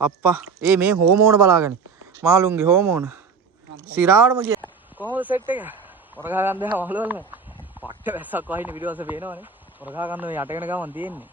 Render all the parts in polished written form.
අප්පා මේ හෝමෝන බලාගනි මාළුන්ගේ හෝමෝන සිරාවටම ගිය කොහොමද සෙට් එක මොරගා ගන්න දෙහා වහලවල පට්ට වැස්සක් වහින්න පිටිවස්ස පේනවනේ මොරගා ගන්න මේ යටගෙන ගමන් තියෙන්නේ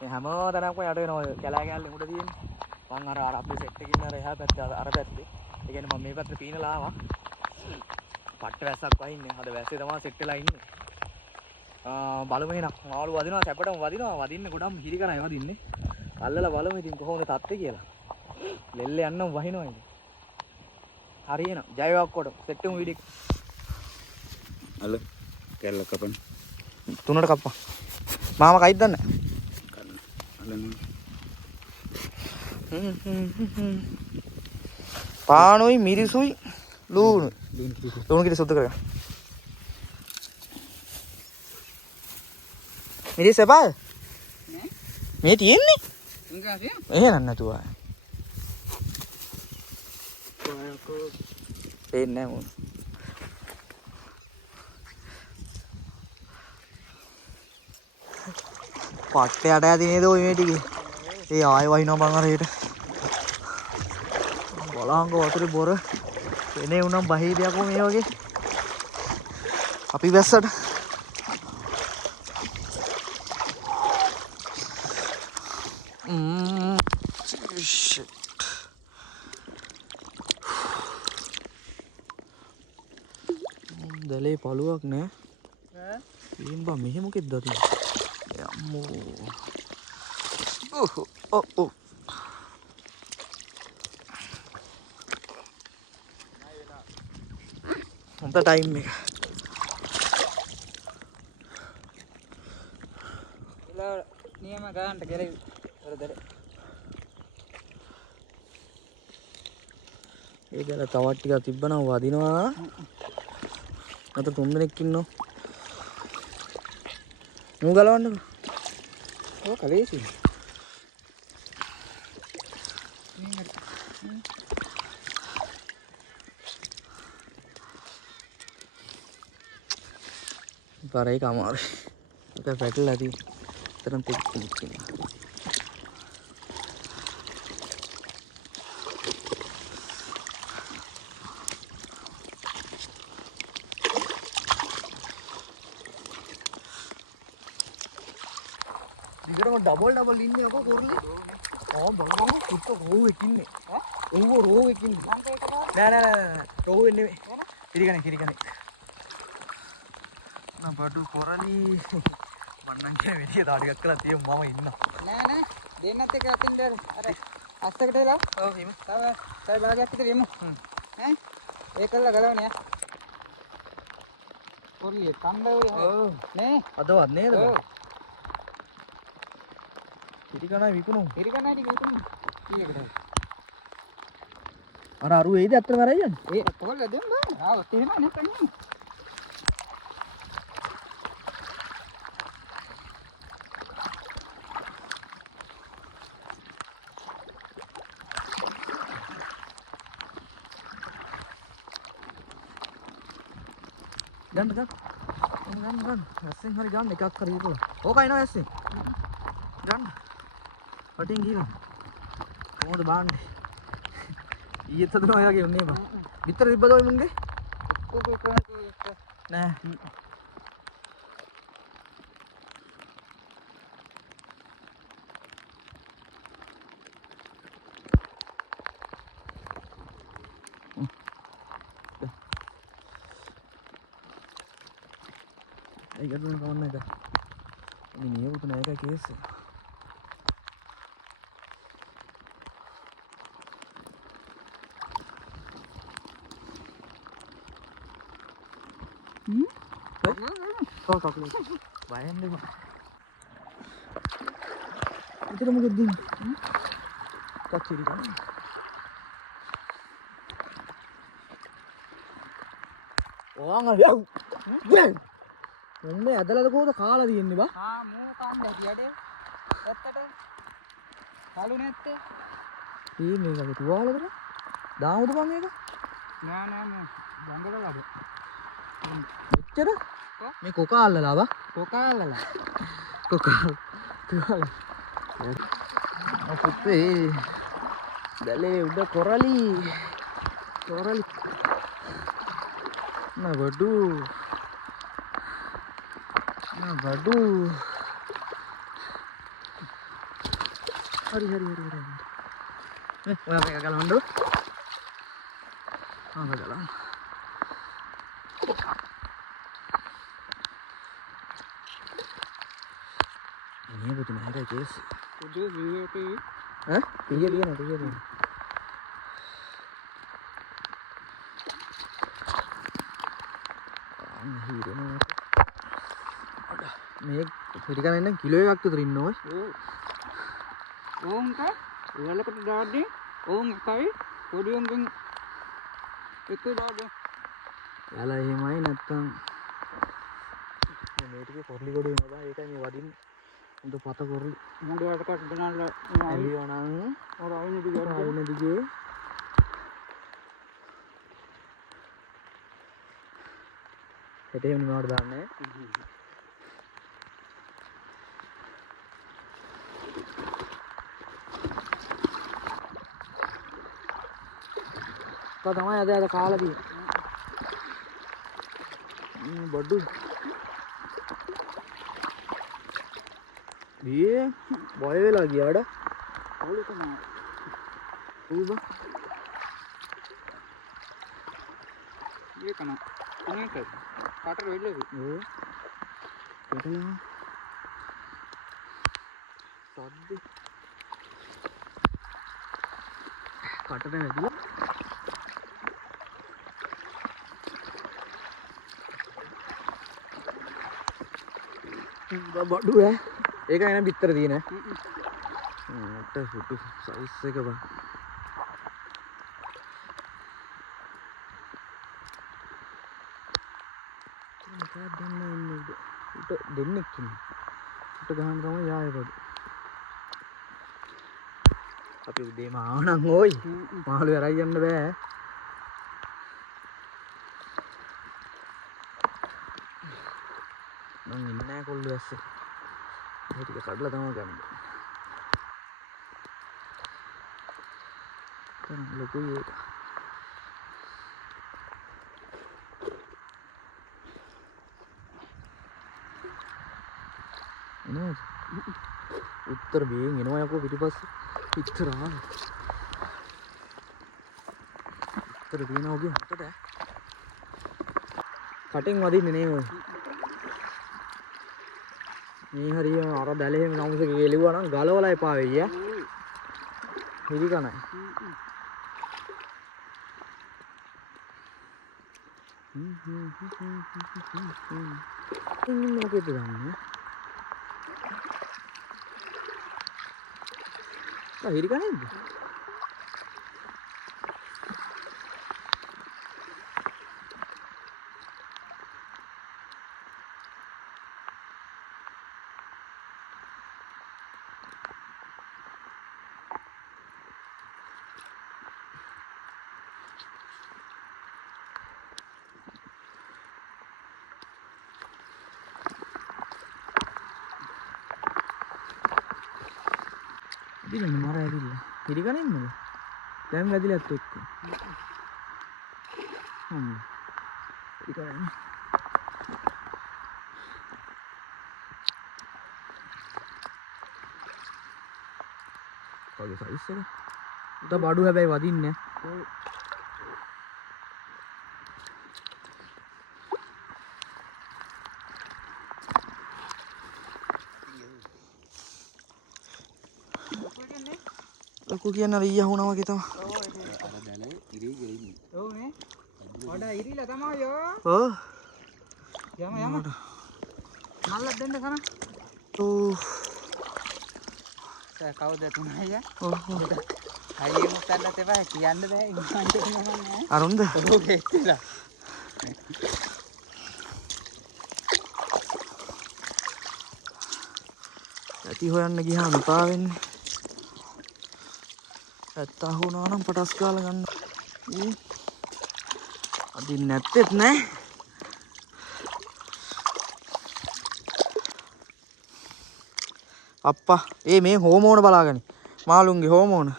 මේ හැම තැනක්ම යට වෙනවා කැලෑ කැල්ලේ උඩ තියෙන්නේ මං අර අපේ සෙට් එකකින් අර එහා පැත්තේ අර පැත්තේ ඒ කියන්නේ මම මේ පැත්තට පීනලා ආවා පට්ට වැස්සක් වහින්නේ අද වැස්සේ තමයි සෙට් වෙලා ඉන්නේ බලමු එහෙනම් මාළු වදිනවා සැපටම වදිනවා වදින්නේ ගොඩක් හිරි කරයි වදින්නේ අල්ලලා බලමු ඉතින් කොහොමද තත්ත්වය කියලා ලෙල්ල යන්නම් වහිනවා ඉතින් හරියන ජයවක් කොට සෙට් එකම වීඩියෝ අල්ල කැල්ල කපන්න තුනට කප්පා මාම කයිද දන්නේ අල්ලන්න පානොයි මිරිසුයි ලුණු කිරි සුද්ධ කරගන්න මිරිස් එපාද මේ තියෙන්නේ එහෙනම් නැතුව පේන්නේ නැහැ මොන පට්ටයට ඇති නේද ඔය මේ ටිකේ ඒ ආයෙ වහිනවා බං අර හෙට බලංග වතුරේ බොර එනේ උනම් බහීදයක්ම මේ වගේ අපි වැස්සට දලේ පළුවක් නෑ ඊම් බා මෙහෙ මොකෙද්ද තියෙන්නේ යම්මෝ ඔව් හොඳ ටයිම් එක නියම ගන්නට කෙරේ වරදර ඒ ගල තවත් ටිකක් තිබ්බනම් වදිනවා අත 3 දෙනෙක් ඉන්නෝ මූ ගලවන්නකෝ ඔය කලේසි පාරේ කමාරු ඒක පැටලලා තියෙන තරම් තෙක්කින් ඉතින් ඩබල් ඉන්නේ අකෝ කොරලේ බලන්න පුත්තු රෝව එකින්නේ ඔව් රෝව එකින්නේ නෑ රෝව නෙමෙයි කිරිකනේ නම් බඩු කොරලි මන්නම් කිය විදිය තා ටිකක් කරලා තියමු මම ඉන්නවා නෑ දෙන්නත් එක අතින්ද අර අස්සකට වෙලා ඔව් හිම තව භාගයක් විතර යමු ඈ ඒකල්ල ගලවන්න යා කොරලිය කණ්ඩායම ඔව් නේ අදවත් නේද කිරිකණයි විකුණු කිරිකණයි ටික විකුණු කීයකට අර අරු එයිද අත්තර කරයි යන්නේ ඒ කොල්ල දෙන්න බෑ ආවත් එහෙම නැත්නම් ගන්න ඇස්සෙන් හරි ගන්න එකක් හරි ඉතල ඕකයි නෝ ඇස්සෙන් ගන්න වටින් ගිහලා කොහොමද බාන්නේ ඊයේත් හදන ඔය වගේ උන්නේ බා විතර තිබ්බද ඔය මුන්ගේ නෑ ඒක දුන්න කවන්න එක මේ නියුත් නෑ එක කේස් කකුලේ බයෙන් දෙන්න ඉතින් මොකද දෙන්නේ කච්චිරි ගන්න ඕංග යව් උන්නේ ඇදලාද කොහොද කාලා තියෙන්නේ බා මූ කන්ද යඩේ ඇත්තට කලු නැත්තේ මේ මේකේ තුවාලද දාමුද බං මේක නෑ බංගලලාද එච්චර මේ කොකා අල්ලලා බා කොකාලලා කොකා තුවාල පුතේ දැලේ උඩ කොරලි නබඩු හරි ඔයා මේක ගලවන්න ගලවන්න ini betul ada guys උදේ විවේකී hah iya dia මේ පිටිකන ඉන්න කිලෝ එකක් විතර ඉන්නවා ඕන්ට උයලකට දාන්නේ ඕන් එකයි පොඩි උන්ගෙන් එක දාන්නේ යාලා එහෙමයි නැත්තම් මේ ටික කොරලි ගොඩ වෙනවා ඒකයි මේ වදින් උඩ පත කොරලි මොඩවටකට ගනනලා එළියෝ නම් ඔර අයින දිගේ හිතේ මොනවද දාන්නේ තමයි අද කාලා තියෙන්නේ බඩු දී බය වෙලා ගියාඩ අවුල තමයි ඌබ ඒක න අනේක කාටර වෙල්ලද ඕ කොටලා සද්ද කටට වැදිලා බඩු ඒක එන පිටර තියෙන මට හුටු සයිස් එක බං මොකක්ද දන්නේ උට දෙන්නෙක් ඉන්නේ උට ගහන්න තමයි යාය බඩු අපි උදේම ආවනම් ඕයි මාළු ඇරයි යන්න බෑ මං ඉන්නේ නැහැ කොල්ල ඇස්සේ මේ ටික කඩලා තමයි ගන්න කරන් ලොකුයි ඒක එනවද උත්තර බියෙන් එනවා යකෝ පිටිපස්සේ ඉතරා උත්තර දිනනවා ඔගේ හතට කටින් වදින්නේ නේ ඔය මේ හරිය අර බැලේම නමුස ගේලුවා නම් ගලවලා එපා වෙයි ඈ හිරි කනයි මොකද දන්නේ හිරි කනයිද දිනන මර ඇදිලා හිරි කනින්නද දැන් වැදිලත් එක්ක හිරි කනන්නේ ඔය සයිස් එක උත බඩු හැබැයි වදින්නේ ලොකු කියන ඊය වුණා වගේ තමයි. අර දැලේ ඉරි ගෙලින්නේ. ඔව් නේ. වඩා ඉරිලා තමයි යෝ. ඔව්. යම මල්ලක් දෙන්න කන. ඔව්. කවුද තුන අයියා? ඔව්. අයියේ මුත්තන්නත් එපා කියන්න බෑ ඉන්නන්ට නෑ. අරුන්ද? ඔව් ගෙච්චිලා. ඇති හොයන්න ගියාම එපා වෙන්නේ. ඇත්ත අහුණා නම් පටස් ගාලා ගන්න. අදින් නැත්තේත් නෑ. අප්පා මේ හෝමෝන බලාගනි. මාළුන්ගේ හෝමෝන.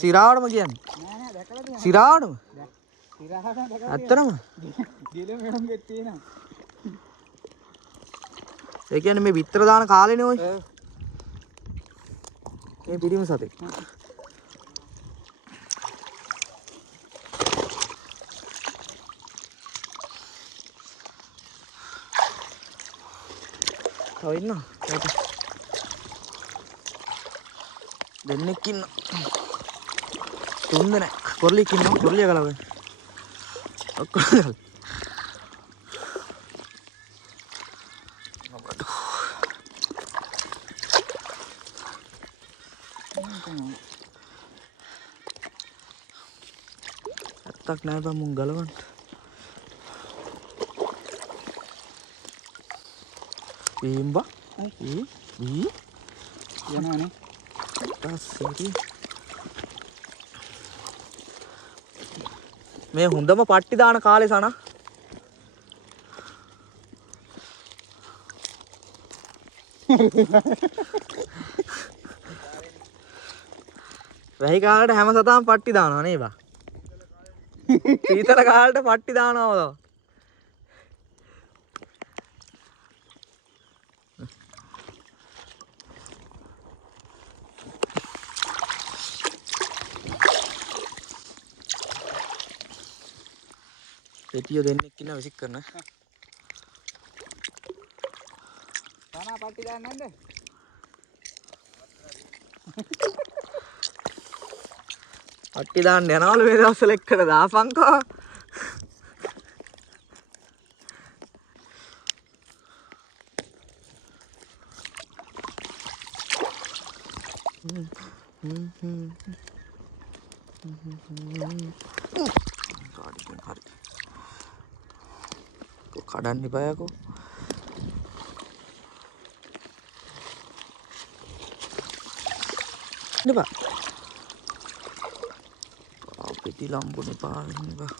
සිරාවටම කියන්නේ. නෑ නෑ දැකලා තියෙනවා. සිරාවටම. ඉරහට දැකලා ඇත්තටම. දිල මෙහෙම තියෙනවා. ඒ කියන්නේ මේ විතර දාන කාලේනේ ඔය. ඔව්. මේ පිරිමි සතෙක්. තව ඉන්නවා. දෙන්නෙක් ඉන්නවා. තුන් දෙනෙක්. කොරලියක් ඉන්නවා. කොරලිය ගලවගෙන. ඔක්කොම ගල. ඇත්තක් නෑ බං මුන් ගලවන්න. බීම්බා. යනවනේ. පස්සේදී මේ හොඳම පට්ටි දාන කාලේ සන වැහි කාලේට හැම සතාම පට්ටි දානවා නේ බා. සීතල කාලේට පට්ටි දානවා. පෙටිය දෙන්නෙක් ඉන්නවා විසික් කරන. තානා පට්ටි දාන්නේ නැද්ද? පට්ටි දාන්න යනවලු මේ දවස්වල එක්කන දාපන්කෝ. හරි. කඩන්න එපායකෝ. එපා. පෙටි ලම්බුනේ පාන්න එපා.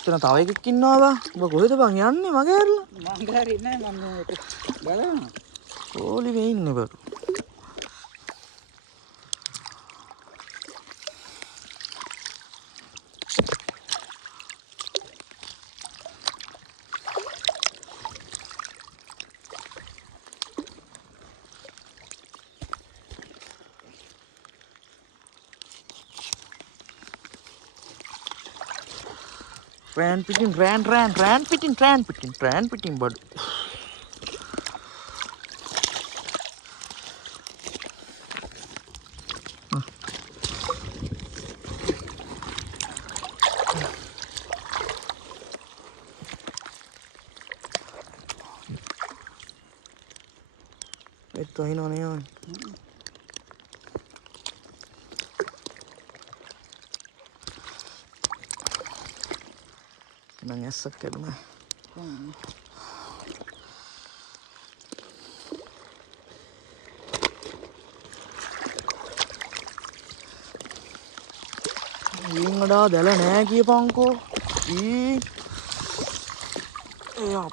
එතන තව එකෙක් ඉන්නවා බා. ඔබ කොහෙද බං යන්නේ මගේ ඇරලා? මං ගාරි නෑ මම මේක බලනවා. ඕලි මේ ඉන්නේ බරු. Ran pitin badu. Itu ini mana ya? Nang esok kan mah. Ingat dah naya kiye pangko. Apa?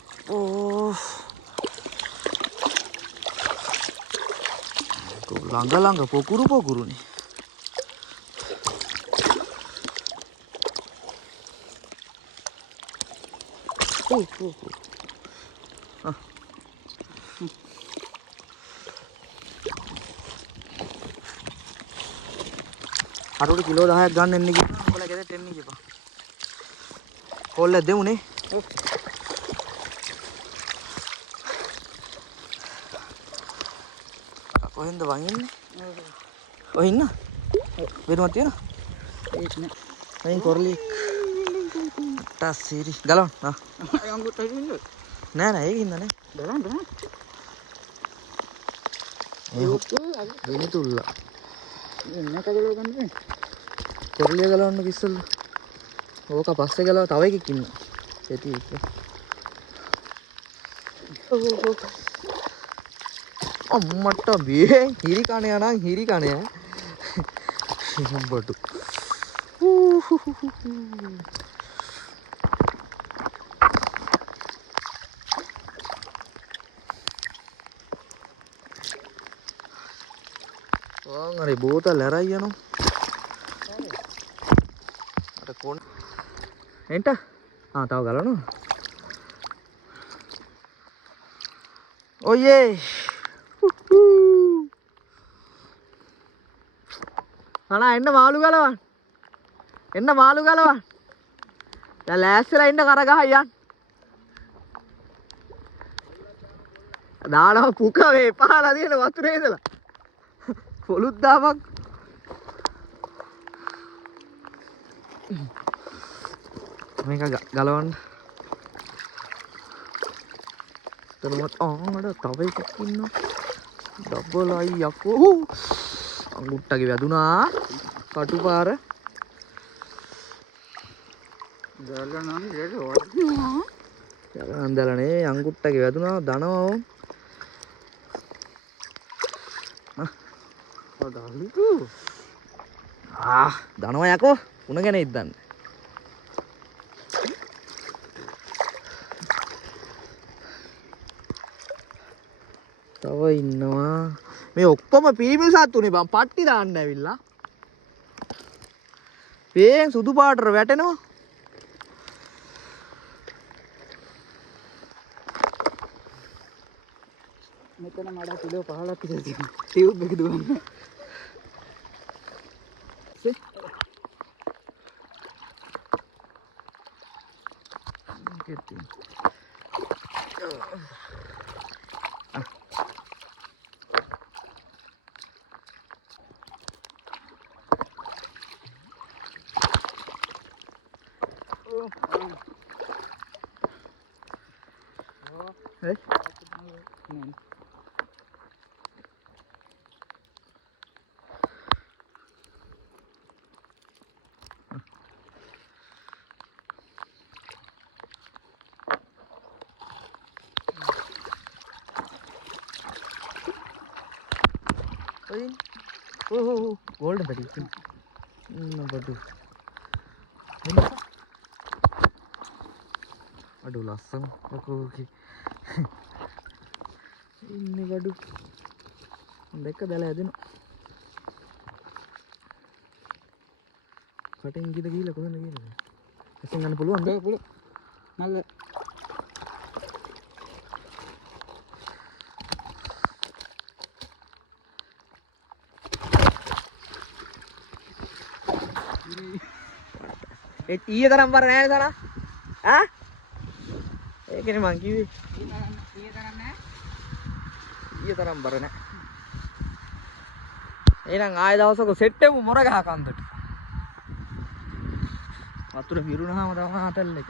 Langga pokuru nih. Aduh kilo dah gan ini gitu, boleh kita tenni gitu. Boleh deh mune. Aku hendak bangin nih. Oh ini? Biar mati na? Ini korlik. Tas siri, galon. Nah. Yang gue tadi dulu. Nah, ini nih. Galon. Ini tuh lah. Ini kalau kan ni. Korlik galon kisah. Oh, kapas galon, tahu ya kikin. Jadi itu. Oh, mata bihe, hiri kane ya. අර බෝතල් ඇරයි යනවා. අර කොන් එන්ට තව ගලනවා. ඔයේ අනා එන්න මාළු ගලවන්න. එන්න මාළු ගලවන්න. දැන් ලෑස්තිලා ඉන්න කර ගහ යන්න. දානවා පුක වේ පහලා දින වතුරේ ඉඳලා. පොලුත් දාමක්. මේක ගලවන්න. තනමත් ආඩ තව එකක් ඉන්නවා. ඩබල් අයි යකෝ. අඟුට්ටගේ වැදුනා. කටුපාර. දාලා නම් ඒක වටිනවා. යන්දලනේ අඟුට්ටගේ වැදුනා දනවා. දනවා යකෝ උණ ගැන ඉදන්න. තව ඉන්නවා මේ ඔක්කොම පිරිමිල් සත්තුනේ බං පට්ටි දාන්න ඇවිල්ලා. පේන් සුදු පාටට වැටෙනවා. මෙතන මඩ කිලෝ 15ක් විතර තියෙනවා. ටියුබ් එක දුවන්නේ. golden tadi. Badu. Aduh langsung aku ini badu. Mereka dah ada no. Cutting gila kau nak gila. Kasih ngana puluhan. Puluh. Mal. ඊය තරම් බර නැහැ නේද සනා? ඒකනේ මං කිව්වේ. ඊය තරම් බර නැහැ. එහෙනම් ආයෙ දවසක සෙට් එකමු මොර ගහ කන්දට. වතුර පිරුණාම තමයි හතල් එක.